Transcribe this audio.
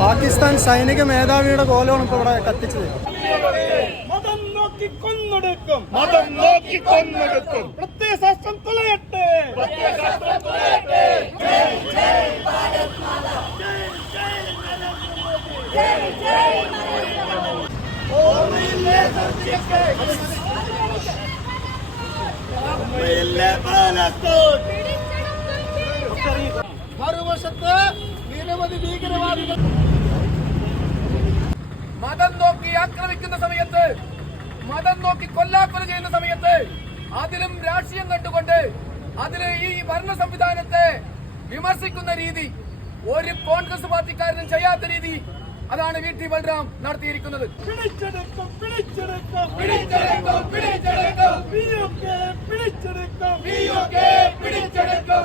പാകിസ്ഥാൻ സൈനിക മേധാവിയുടെ കോലമാണ് ഇപ്പൊ ഇവിടെ കത്തിച്ചത്. മതം നോക്കി കൊന്നൊടുക്കും, മതം നോക്കി കൊന്നൊടുക്കും, പ്രത്യയശാസ്ത്രം തുലയട്ടെ, പ്രത്യയശാസ്ത്രം തുലയട്ടെ. മറുവശത്ത് നിരവധി ഭീകരവാദികൾ മതം നോക്കി ആക്രമിക്കുന്ന സമയത്ത്, മതം നോക്കി കൊല്ലാക്കൊല ചെയ്യുന്ന സമയത്ത് അതിലും രാഷ്ട്രീയം കണ്ടുകൊണ്ട് അതില് ഈ ഭരണ സംവിധാനത്തെ വിമർശിക്കുന്ന രീതി ഒരു കോൺഗ്രസ് പാർട്ടിക്കാരനും ചെയ്യാത്ത രീതി അതാണ് വി ടി ബൽറാം നടത്തിയിരിക്കുന്നത്. പിടിച്ചെടുക്കും, പിടിച്ചെടുക്കും, പിടിച്ചെടുക്കും,